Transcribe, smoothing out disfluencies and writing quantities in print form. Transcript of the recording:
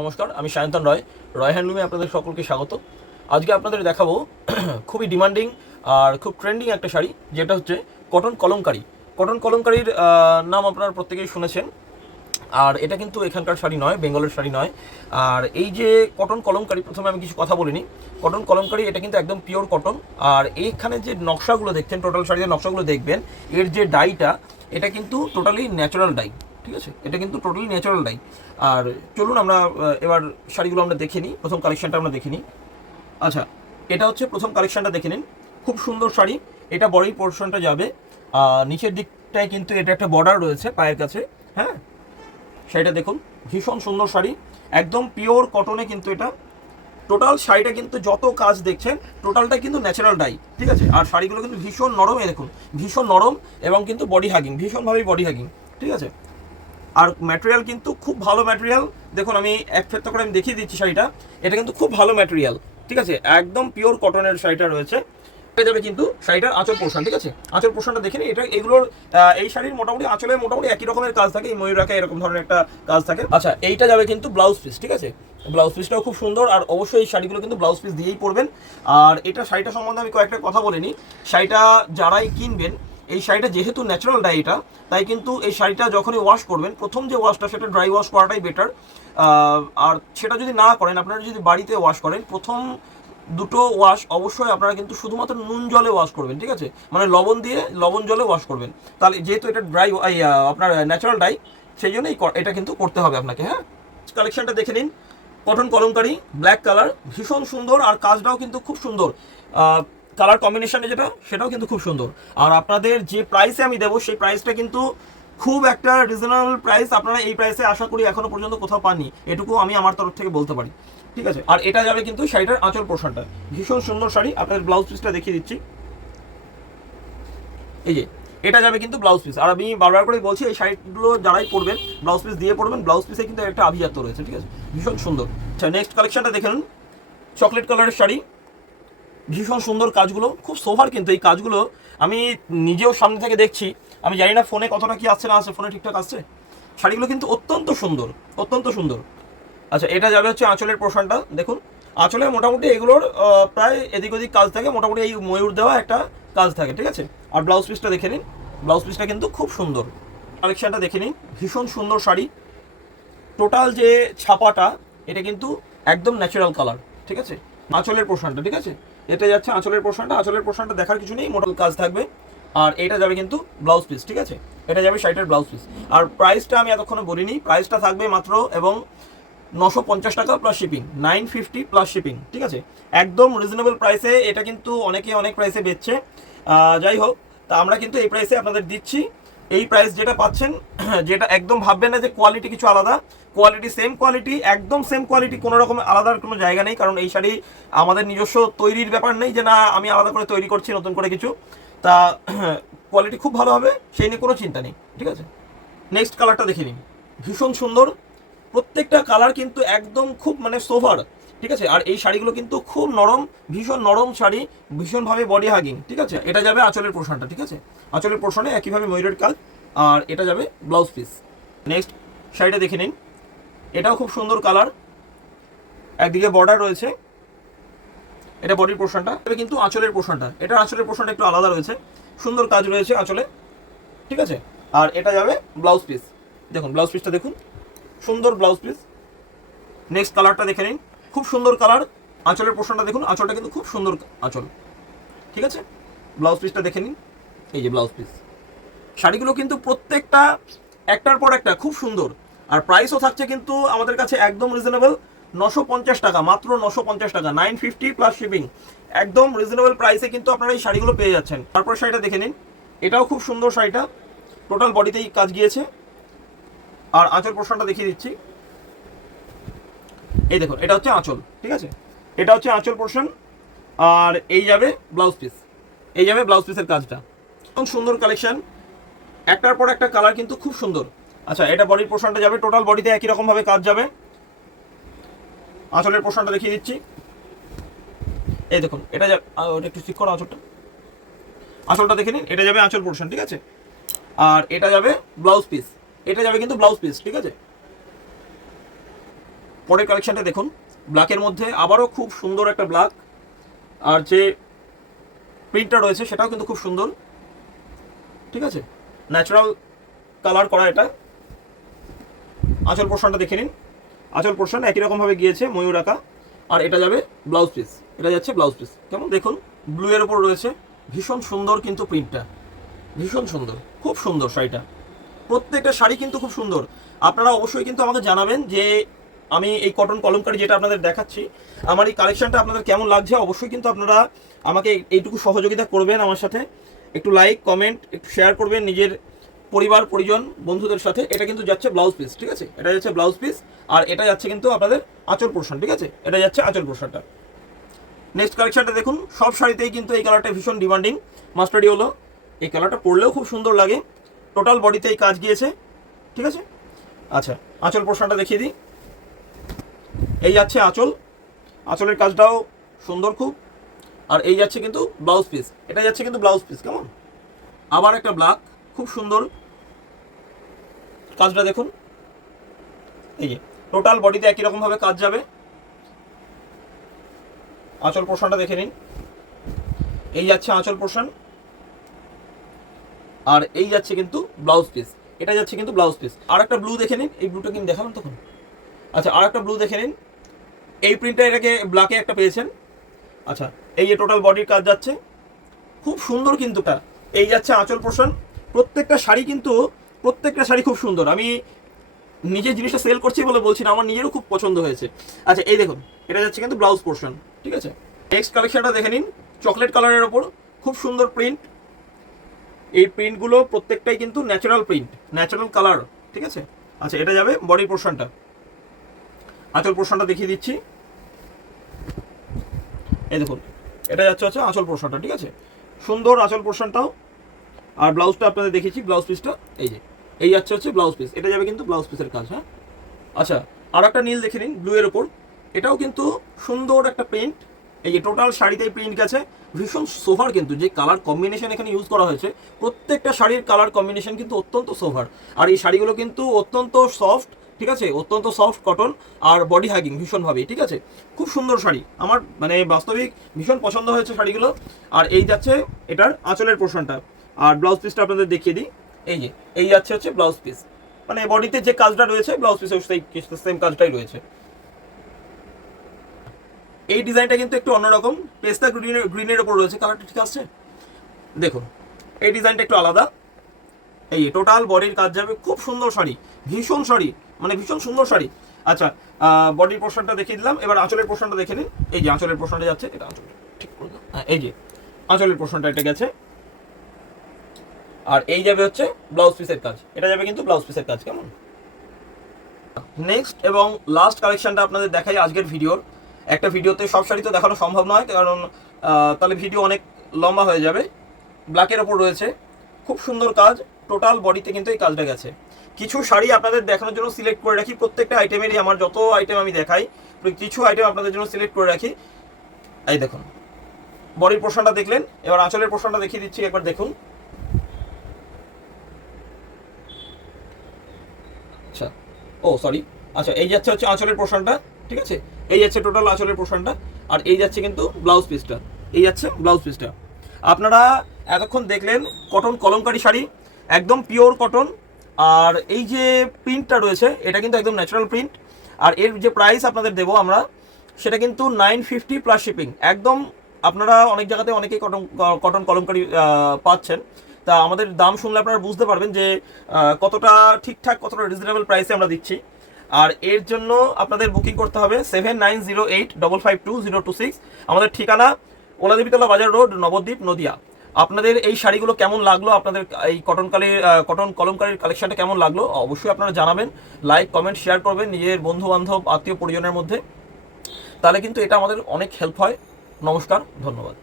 নমস্কার, আমি সায়ন্তন রয়। রয় হ্যান্ডলুমে আপনাদের সকলকে স্বাগত। আজকে আপনাদের দেখাবো খুবই ডিমান্ডিং আর খুব ট্রেন্ডিং একটা শাড়ি, যেটা হচ্ছে কটন কলমকারি। কটন কলমকারির নাম আপনারা প্রত্যেকেই শুনেছেন। আর এটা কিন্তু এখানকার শাড়ি নয়, বেঙ্গলের শাড়ি নয়। আর এই যে কটন কলমকারি, প্রথমে আমি কিছু কথা বলিনি। কটন কলমকারি এটা কিন্তু একদম পিওর কটন। আর এইখানে যে নকশাগুলো দেখছেন, টোটাল শাড়ির নকশাগুলো দেখবেন, এর যে ডাইটা, এটা কিন্তু টোটালি ন্যাচারাল ডাই। ঠিক আছে, এটা কিন্তু টোটালি ন্যাচারাল ডাই। আর চলুন আমরা এবার শাড়িগুলো আমরা দেখে নিই। প্রথম কালেকশনটা আমরা দেখে নিই। আচ্ছা, এটা হচ্ছে প্রথম কালেকশনটা দেখে নিন। খুব সুন্দর শাড়ি। এটা বডি পোর্শনটা যাবে, নিচের দিকটায় কিন্তু এটা একটা বর্ডার রয়েছে পায়ের কাছে। হ্যাঁ, শাড়িটা দেখুন, ভীষণ সুন্দর শাড়ি, একদম পিওর কটনে কিন্তু এটা। টোটাল শাড়িটা কিন্তু যত কাজ দেখছেন, টোটালটা কিন্তু ন্যাচারাল ডাই। ঠিক আছে, আর শাড়িগুলো কিন্তু ভীষণ নরম। দেখুন, ভীষণ নরম এবং কিন্তু বডি হাগিং, ভীষণভাবেই বডি হাগিং। ঠিক আছে, আর ম্যাটেরিয়াল কিন্তু খুব ভালো ম্যাটেরিয়াল। দেখুন, আমি এক ফেরত করে আমি দেখিয়ে দিচ্ছি শাড়িটা। এটা কিন্তু খুব ভালো ম্যাটেরিয়াল। ঠিক আছে, একদম পিওর কটনের শাড়িটা রয়েছে। হয়ে যাবে কিন্তু শাড়িটার আঁচল পোর্শন। ঠিক আছে, আঁচল পোর্শনটা দেখে নিই। এটা এগুলোর এই শাড়ির মোটামুটি আঁচলে মোটামুটি একই রকমের কাজ থাকে, এই ময়ূরাকা এরকম ধরনের একটা কাজ থাকে। আচ্ছা, এইটা যাবে কিন্তু ব্লাউজ পিস। ঠিক আছে, ব্লাউজ পিসটাও খুব সুন্দর। আর অবশ্যই এই শাড়িগুলো কিন্তু ব্লাউজ পিস দিয়েই পরবেন। আর এটা শাড়িটা সম্বন্ধে আমি কয়েকটা কথা বলে নিই। শাড়িটা যারাই কিনবেন, এই শাড়িটা যেহেতু ন্যাচারাল ডাই এটা, তাই কিন্তু এই শাড়িটা যখনই ওয়াশ করবেন, প্রথম যে ওয়াশটা সেটা ড্রাই ওয়াশ করাটাই বেটার। আর সেটা যদি না করেন, আপনারা যদি বাড়িতে ওয়াশ করেন, প্রথম দুটো ওয়াশ অবশ্যই আপনারা কিন্তু শুধুমাত্র নুন জলে ওয়াশ করবেন। ঠিক আছে, মানে লবণ দিয়ে লবণ জলে ওয়াশ করবেন। তাহলে যেহেতু এটা ড্রাই আপনার ন্যাচারাল ডাই, সেই জন্যই এটা কিন্তু করতে হবে আপনাকে। হ্যাঁ, কালেকশনটা দেখে নিন। কটন কলমকারি, ব্ল্যাক কালার, ভীষণ সুন্দর। আর কাজটাও কিন্তু খুব সুন্দর। কালার কম্বিনেশনে যেটা, সেটাও কিন্তু খুব সুন্দর। আর আপনাদের যে প্রাইসে আমি দেবো, সেই প্রাইসটা কিন্তু খুব একটা রিজনেবল প্রাইস। আপনারা এই প্রাইসে আশা করি এখনো পর্যন্ত কোথাও পাননি, এটুকু আমি আমার তরফ থেকে বলতে পারি। ঠিক আছে, আর এটা যাবে কিন্তু শাড়িটার আঁচল পোর্শনটা। ভীষণ সুন্দর শাড়ি। আপনাদের ব্লাউজ পিসটা দেখিয়ে দিচ্ছি। এই যে এটা যাবে কিন্তু ব্লাউজ পিস। আর আমি বারবার করে বলছি, এই শাড়িগুলো যারাই পরবেন, ব্লাউজ পিস দিয়ে পরবেন। ব্লাউজ পিসে কিন্তু একটা আভিজাত্য রয়েছে। ঠিক আছে, ভীষণ সুন্দর। আচ্ছা, নেক্সট কালেকশনটা দেখে নিন। চকলেট কালারের শাড়ি, ভীষণ সুন্দর কাজগুলো, খুব সোভার কিন্তু এই কাজগুলো। আমি নিজেও সামনে থেকে দেখছি। আমি জানি না ফোনে কতটা কি আসছে না আসছে, ফোনে ঠিকঠাক আসছে। শাড়িগুলো কিন্তু অত্যন্ত সুন্দর, অত্যন্ত সুন্দর। আচ্ছা, এটা যাবে হচ্ছে আঁচলের পোর্শনটা। দেখুন, আঁচলে মোটামুটি এগুলোর প্রায় এদিক ওদিক কাজ থাকে, মোটামুটি এই ময়ূর দেওয়া একটা কাজ থাকে। ঠিক আছে, আর ব্লাউজ পিসটা দেখে নিন। ব্লাউজ পিসটা কিন্তু খুব সুন্দর। কালেকশনটা দেখে নিন, ভীষণ সুন্দর শাড়ি। টোটাল যে ছাপাটা, এটা কিন্তু একদম ন্যাচারাল কালার। ঠিক আছে, আঁচলের পোর্শনটা, ঠিক আছে, এটা যাচ্ছে আঁচলের পোর্শনটা। আঁচলের পোর্শনটা দেখার কিছু নেই, মোটাল কাজ থাকবে। আর এটা যাবে কিন্তু ব্লাউজ পিস। ঠিক আছে, এটা যাবে শাড়িটার ব্লাউজ পিস। আর প্রাইসটা আমি এতক্ষণে বলিনি, প্রাইসটা থাকবে মাত্র এবং 950 টাকা প্লাস শিপিং, 950 প্লাস শিপিং। ঠিক আছে, একদম রিজনেবল প্রাইসে। এটা কিন্তু অনেকে অনেক প্রাইসে বেচছে। যাই হোক, তা আমরা কিন্তু এই প্রাইসে আপনাদের দিচ্ছি। এই প্রাইস যেটা পাচ্ছেন, যেটা একদম ভাববেন না যে কোয়ালিটি কিছু আলাদা। কোয়ালিটি সেম কোয়ালিটি, একদম সেম কোয়ালিটি, কোনো রকম আলাদার কোনো জায়গা নেই। কারণ এই শাড়ি আমাদের নিজস্ব তৈরির ব্যাপার নেই যে না আমি আলাদা করে তৈরি করছি নতুন করে কিছু। তা কোয়ালিটি খুব ভালো হবে, সেই নিয়ে কোনো চিন্তা নেই। ঠিক আছে, নেক্সট কালারটা দেখে নিন। ভীষণ সুন্দর, প্রত্যেকটা কালার কিন্তু একদম খুব মানে সোভার। ঠিক আছে, আর এই শাড়িগুলো কিন্তু খুব নরম, ভীষণ নরম শাড়ি, ভীষণভাবে বডি হাগিং। ঠিক আছে, এটা যাবে আঁচলের পোর্শনটা। ঠিক আছে, আঁচলের পোর্শনে একইভাবে ময়ূরের কাজ। আর এটা যাবে ব্লাউজ পিস। নেক্সট শাড়িটা দেখে নিন। এটাও খুব সুন্দর কালার, একদিকে বর্ডার রয়েছে। এটা বডির পোর্শনটা, তবে কিন্তু আঁচলের পোর্শনটা, এটা আঁচলের পোর্শনটা একটু আলাদা রয়েছে, সুন্দর কাজ রয়েছে আঁচলে। ঠিক আছে, আর এটা যাবে ব্লাউজ পিস। দেখুন ব্লাউজ পিসটা দেখুন, সুন্দর ব্লাউজ পিস। নেক্সট কালারটা দেখে নিন, খুব সুন্দর কালার। আঁচলের পোর্শনটা দেখুন, আঁচলটা কিন্তু খুব সুন্দর আঁচল। ঠিক আছে, ব্লাউজ পিসটা দেখে নিন। এই যে ব্লাউজ পিস। শাড়িগুলো কিন্তু প্রত্যেকটা একটার পর একটা খুব সুন্দর। আর প্রাইসও থাকছে কিন্তু আমাদের কাছে একদম রিজনেবল, 950 টাকা, মাত্র 950 টাকা, 950 প্লাস শিপিং। একদম রিজনেবল প্রাইসে কিন্তু আপনারা এই শাড়িগুলো পেয়ে যাচ্ছেন। তারপর শাড়িটা দেখে নিন, এটাও খুব সুন্দর শাড়িটা, টোটাল বডিতেই কাজ গিয়েছে। আর আঁচল পোর্শনটা দেখিয়ে দিচ্ছি। এই দেখুন, এটা হচ্ছে আঁচল। ঠিক আছে, এটা হচ্ছে আঁচল পোর্শন। আর এই যাবে ব্লাউজ পিস, এই যাবে ব্লাউজ পিসের কাজটা। খুব সুন্দর কালেকশন, একটার পর একটা কালার কিন্তু খুব সুন্দর। আচ্ছা, এটা বডির পোর্শনটা যাবে, টোটাল বডিতে একই রকম ভাবে কাজ যাবে। আঁচলের পোর্শনটা দেখিয়ে দিচ্ছি। এই দেখুন, এটা যাবে, ওটা একটু ঠিক করো আঁচলটা। আঁচলটা দেখে নিন, এটা যাবে আঁচল পোর্শন। ঠিক আছে, আর এটা যাবে ব্লাউজ পিস, এটা যাবে কিন্তু ব্লাউজ পিস। ঠিক আছে, পরের কালেকশনটা দেখুন, ব্ল্যাকের মধ্যে আবারও খুব সুন্দর একটা ব্ল্যাক, আর যে প্রিন্টটা রয়েছে সেটাও কিন্তু খুব সুন্দর, ঠিক আছে, ন্যাচারাল কালার করা এটা। আঁচল পোর্শনটা দেখে নিন, আঁচল পোর্শন একই রকমভাবে গিয়েছে ময়ূর আঁকা, আর এটা যাবে ব্লাউজ পিস, এটা যাচ্ছে ব্লাউজ পিস। কেমন দেখুন, ব্লু এর ওপর রয়েছে, ভীষণ সুন্দর কিন্তু প্রিন্টটা, ভীষণ সুন্দর, খুব সুন্দর শাড়িটা। প্রত্যেকটা শাড়ি কিন্তু খুব সুন্দর। আপনারা অবশ্যই কিন্তু আমাকে জানাবেন যে আমি এই কটন কলমকারি যেটা আপনাদের দেখাচ্ছি, আমার এই কালেকশনটা আপনাদের কেমন লাগছে। অবশ্যই কিন্তু আপনারা আমাকে এইটুকু সহযোগিতা করবেন, আমার সাথে একটু লাইক কমেন্ট একটু শেয়ার করবেন নিজের পরিবার পরিজন বন্ধুদের সাথে। এটা কিন্তু যাচ্ছে ব্লাউজ পিস, ঠিক আছে, এটা যাচ্ছে ব্লাউজ পিস, আর এটা যাচ্ছে কিন্তু আপনাদের আঁচল পোর্শন, ঠিক আছে, এটা যাচ্ছে আঁচল পোর্শনটা। নেক্সট কালেকশনটা দেখুন, সব শাড়িতেই কিন্তু এই কালারটা ভীষণ ডিমান্ডিং, মাস্টার্ড ইয়েলো। এই কালারটা পরলেও খুব সুন্দর লাগে, টোটাল বডিতে এই কাজ গিয়েছে, ঠিক আছে। আচ্ছা, আঁচল পোর্শনটা দেখিয়ে দিই, এই যাচ্ছে আঁচল, আঁচলের কাজটাও সুন্দর খুব, আর এই যাচ্ছে কিন্তু ব্লাউজ পিস, এটা যাচ্ছে কিন্তু ব্লাউজ পিস। কেমন, আবার একটা ব্ল্যাক, খুব সুন্দর কাজটা দেখুন, এই যে টোটাল বডিতে একই রকমভাবে কাজ যাবে। আঁচল পোর্শনটা দেখে নিন, এই যাচ্ছে আঁচল পোর্শন, আর এই যাচ্ছে কিন্তু ব্লাউজ পিস, এটা যাচ্ছে কিন্তু ব্লাউজ পিস। আর একটা ব্লু দেখে নিন, এই ব্লুটা কিন্তু দেখালাম তখন। আচ্ছা, আর একটা ব্লু দেখে নিন, এই প্রিন্টটা এটাকে ব্ল্যাকে একটা পেয়েছেন। আচ্ছা, এই যে টোটাল বডির কাজ যাচ্ছে, খুব সুন্দর কিন্তু এই যাচ্ছে আঁচল পোর্শন। প্রত্যেকটা শাড়ি কিন্তু প্রত্যেকটা শাড়ি খুব সুন্দর। আমি নিজে জিনিসটা সেল করছি বলে বলছি না, আমার নিজেরও খুব পছন্দ হয়েছে। আচ্ছা, এই দেখুন, এটা যাচ্ছে কিন্তু ব্লাউজ পোর্শন, ঠিক আছে। নেক্সট কালেকশনটা দেখে নিন, চকলেট কালারের ওপর খুব সুন্দর প্রিন্ট। এই প্রিন্টগুলো প্রত্যেকটাই কিন্তু ন্যাচারাল প্রিন্ট, ন্যাচারাল কালার, ঠিক আছে। আচ্ছা, এটা যাবে বডি পোর্শনটা, আঁচল পোর্শনটা দেখিয়ে দিচ্ছি, এই দেখুন, এটা যাচ্ছে হচ্ছে আঁচল পোর্শনটা, ঠিক আছে, সুন্দর আঁচল পোর্শনটাও। আর ব্লাউজটা আপনাদের দেখিয়েছি, ব্লাউজ পিসটা এই যে এই যাচ্ছে হচ্ছে ব্লাউজ পিস, এটা যাবে কিন্তু ব্লাউজ পিসের কাজ। হ্যাঁ, আচ্ছা, আর একটা নীল দেখে নিন ব্লু এর ওপর, এটাও কিন্তু সুন্দর একটা প্রিন্ট। এই যে টোটাল শাড়িতেই প্রিন্ট গেছে, ভীষণ সোভার কিন্তু যে কালার কম্বিনেশন এখানে ইউজ করা হয়েছে, প্রত্যেকটা শাড়ির কালার কম্বিনেশন কিন্তু অত্যন্ত সোভার। আর এই শাড়িগুলো কিন্তু অত্যন্ত সফট, ঠিক আছে, অত্যন্ত সফট কটন, আর বডি হাগিং ভীষণভাবেই, ঠিক আছে, খুব সুন্দর শাড়ি। আমার মানে বাস্তবিক ভীষণ পছন্দ হয়েছে শাড়িগুলো। আর এই যাচ্ছে এটার আঁচলের পোর্শনটা, আর ব্লাউজ পিসটা আপনাদের দেখিয়ে দিই, এই যে এই যাচ্ছে হচ্ছে ব্লাউজ পিস, মানে বডিতে যে কাজটা রয়েছে ব্লাউজ পিসে সেই সেম কাজটাই রয়েছে। এই ডিজাইনটা কিন্তু একটু অন্যরকম, পেস্তা গ্রিনের ওপর রয়েছে, কালারটা ঠিক আছে, দেখুন এই ডিজাইনটা একটু আলাদা। এই টোটাল বডির কাজ যাবে, খুব সুন্দর শাড়ি, ভীষণ শাড়ি, মানে ভীষণ সুন্দর শাড়ি। আচ্ছা, বডির পোর্শনটা দেখিয়ে দিলাম, এবার আঁচলের পোর্শনটা দেখে নিন। এই যে আঁচলের পোর্শনটা যাচ্ছে, এটা আঁচল, ঠিক বললাম, হ্যাঁ, এই যে আঁচলের পোর্শনটা এটা গেছে, আর এই যাবে হচ্ছে ব্লাউজ পিসের কাজ, এটা যাবে কিন্তু ব্লাউজ পিসের কাজ। কেমন, নেক্সট এবং লাস্ট কালেকশনটা আপনাদের দেখাই আজকের ভিডিওর। একটা ভিডিওতে সব শাড়ি তো দেখানো সম্ভব নয়, কারণ তাহলে ভিডিও অনেক লম্বা হয়ে যাবে। ব্ল্যাকের ওপর রয়েছে, খুব সুন্দর কাজ, টোটাল বডিতে কিন্তু এই কাজটা গেছে। কিছু শাড়ি আপনাদের দেখানোর জন্য সিলেক্ট করে রাখি, প্রত্যেকটা আইটেমেরই, আমার যত আইটেম আমি দেখাই কিছু আইটেম আপনাদের জন্য সিলেক্ট করে রাখি। এই দেখুন, বডির পোর্শনটা দেখলেন, এবার আঁচলের পোর্শনটা দেখিয়ে দিচ্ছি, একবার দেখুন। আচ্ছা, ও সরি, আচ্ছা, এই যাচ্ছে হচ্ছে আঁচলের পোর্শনটা, ঠিক আছে, এই যাচ্ছে টোটাল আঁচলের পোর্শনটা, আর এই যাচ্ছে কিন্তু ব্লাউজ পিসটা, এই যাচ্ছে ব্লাউজ পিসটা। আপনারা এতক্ষণ দেখলেন কটন কলমকারি শাড়ি, একদম পিওর কটন, আর এই যে প্রিন্টটা রয়েছে এটা কিন্তু একদম ন্যাচারাল প্রিন্ট। আর এর যে প্রাইস আপনাদের দেবো আমরা, সেটা কিন্তু 950 প্লাস শিপিং। একদম আপনারা অনেক জায়গাতে অনেকেই কটন কটন কলমকারি পাচ্ছেন, তা আমাদের দাম শুনলে আপনারা বুঝতে পারবেন যে কতটা ঠিকঠাক, কতটা রিজনেবল প্রাইসে আমরা দিচ্ছি। আর এর জন্য আপনাদের বুকিং করতে হবে 7908552026। আমাদের ঠিকানা ওলাদেবীতলা বাজার রোড, নবদ্বীপ, নদিয়া। আপনাদের এই শাড়িগুলো কেমন লাগলো, আপনাদের এই কটন কলমকারীর কালেকশনটা কেমন লাগলো অবশ্যই আপনারা জানাবেন, লাইক কমেন্ট শেয়ার করবেন নিজের বন্ধু বান্ধব আত্মীয় পরিজনের মধ্যে, তাহলে কিন্তু এটা আমাদের অনেক হেল্প হয়। নমস্কার, ধন্যবাদ।